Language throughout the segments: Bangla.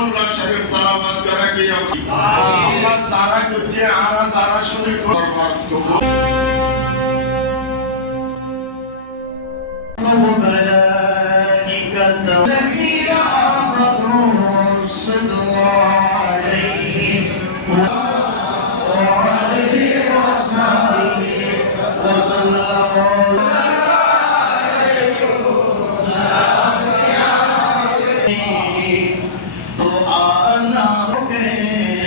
কালামুল্লাহ শরীফ তেলাওয়াত করে কি আল্লাহ যারা করছে আরা যারা শুনে করবার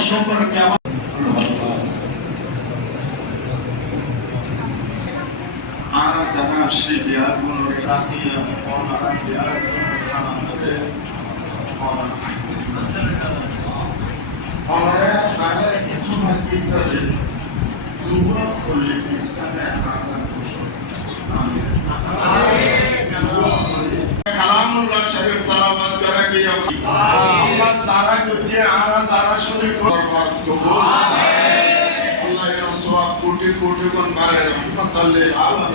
শৌকরকে আমার যারা সেই বিয়ারগুলো রাখিয়ে ওনারা বিয়ার খানাতে আমরা তারা কিছু মাকিতারে দুয়া করলে ইসলামে আগান কুশল আমিন কালামুল্লাহ শরীফ তালাবাদ করা কি আল্লাহ সারা করছে আরা সারা শরীফ বরবাদ কবুল আল্লাহ এর সওয়াব কোটি কোটি গুণ বাড়ে রহমত আল্লাহ